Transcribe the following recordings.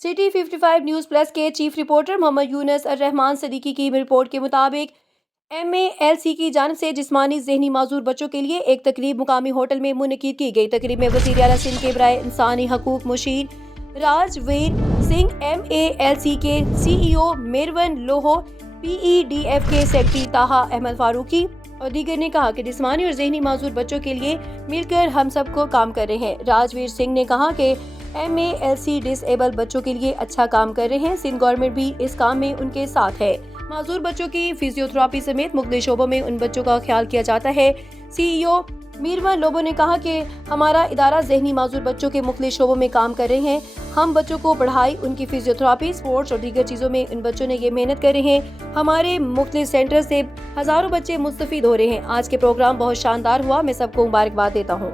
City 55 news plus के chief reporter Mohammad Yunus अर्रहमान Siddiqui की report के मुताबिक MALC की जानिब से जिस्मानी ज़हनी माजूर बच्चों के लिए एक तकरीब मुकामी होटल में मुनक़िद की गई। तकरीब में वज़ीर आला सिंध के बराए इंसानी हकूक़ मुशीर राजवीर सिंह, MALC के CEO मेरवन लोहो, PEDF के सेक्रेटरी ताहा अहमद फारूकी और दीगर ने कहा कि जिस्मानी और ज़हनी माजूर बच्चों के लिए मिलकर हम सबको काम कर रहे हैं। राजवीर सिंह ने कहा कि MALC डिसेबल बच्चों के लिए अच्छा काम कर रहे हैं। सिंध गवर्नमेंट भी इस काम में उनके साथ है। माजूर बच्चों की फिजियोथेरेपी समेत मुख्तलिफ शोबों में उन बच्चों का ख्याल किया जाता है। CEO मीरवा लोबो ने कहा कि हमारा इदारा ज़हनी माजूर बच्चों के मुख्तलिफ शोबों में काम कर रहे हैं। हम बच्चों को पढ़ाई, उनकी फिजियोथेरेपी, स्पोर्ट्स और दीगर चीज़ों में इन बच्चों ने ये मेहनत कर रहे हैं। हमारे मुख्तलिफ सेंटर से हज़ारों बच्चे मुस्तफ़ीद हो रहे हैं। आज के प्रोग्राम बहुत शानदार हुआ। मैं सबको मुबारकबाद देता हूँ।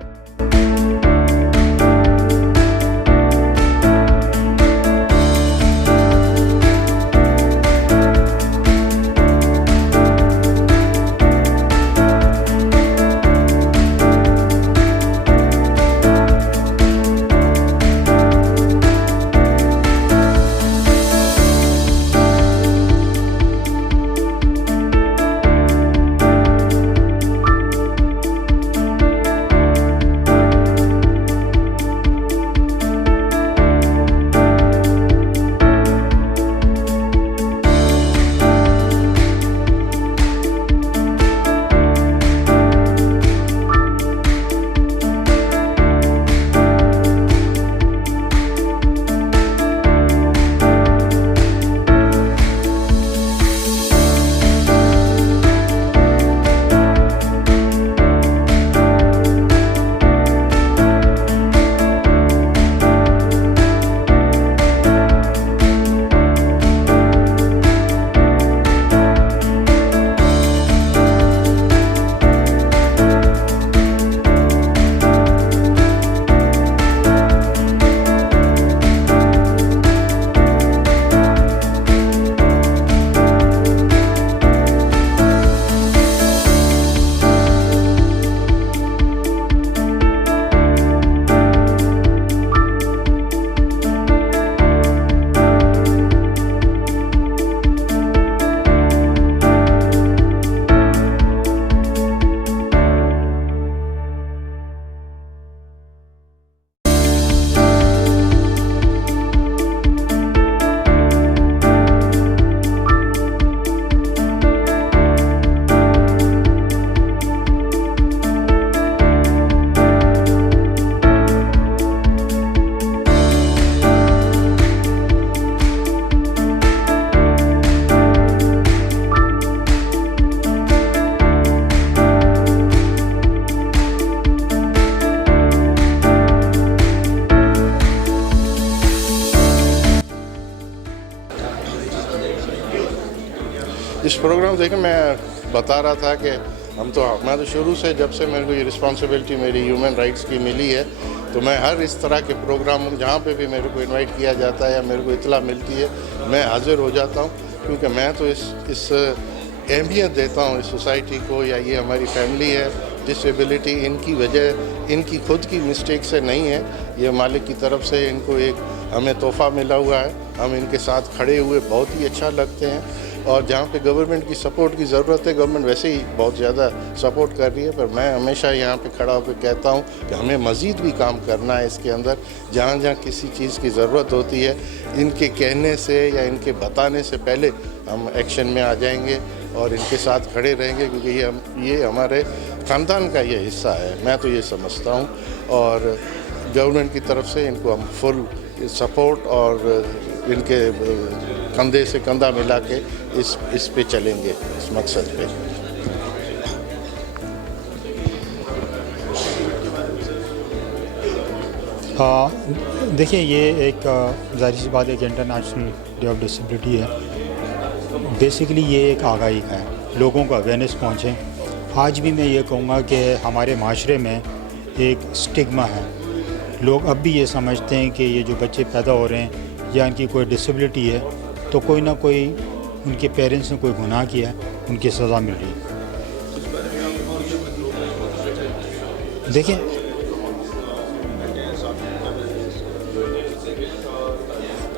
इस प्रोग्राम देखें, मैं बता रहा था कि मैं तो शुरू से, जब से मेरे को ये रिस्पॉन्सिबिलिटी मेरी ह्यूमन राइट्स की मिली है, तो मैं हर इस तरह के प्रोग्राम जहाँ पे भी मेरे को इनवाइट किया जाता है या मेरे को इतला मिलती है, मैं हाजिर हो जाता हूँ, क्योंकि मैं तो इस अहमियत देता हूँ इस सोसाइटी को, या ये हमारी फैमिली है। डिसेबिलिटी इनकी वजह, इनकी खुद की मिस्टेक से नहीं है, ये मालिक की तरफ से इनको एक हमें तोहफ़ा मिला हुआ है। हम इनके साथ खड़े हुए बहुत ही अच्छा लगते हैं, और जहाँ पे गवर्नमेंट की सपोर्ट की ज़रूरत है, गवर्नमेंट वैसे ही बहुत ज़्यादा सपोर्ट कर रही है, पर मैं हमेशा यहाँ पे खड़ा होकर कहता हूँ कि हमें मज़ीद भी काम करना है इसके अंदर। जहाँ जहाँ किसी चीज़ की ज़रूरत होती है, इनके कहने से या इनके बताने से पहले हम एक्शन में आ जाएंगे और इनके साथ खड़े रहेंगे, क्योंकि ये हमारे ख़ानदान का ये हिस्सा है, मैं तो ये समझता हूँ। और गवर्नमेंट की तरफ से इनको हम फुल सपोर्ट और इनके कंधे से कंधा मिला के इस पे चलेंगे, इस मकसद पे। देखिए, ये एक ज़ाहिर सी बात है कि इंटरनेशनल डे ऑफ डिसेबिलिटी है। बेसिकली ये एक आगाही है, लोगों को अवेयरनेस पहुँचे। आज भी मैं ये कहूँगा कि हमारे माशरे में एक स्टिग्मा है। लोग अब भी ये समझते हैं कि ये जो बच्चे पैदा हो रहे हैं या इनकी कोई डिसेबिलिटी है, तो कोई ना कोई उनके पेरेंट्स ने कोई गुनाह किया है, उनकी सज़ा मिल रही है। देखिए,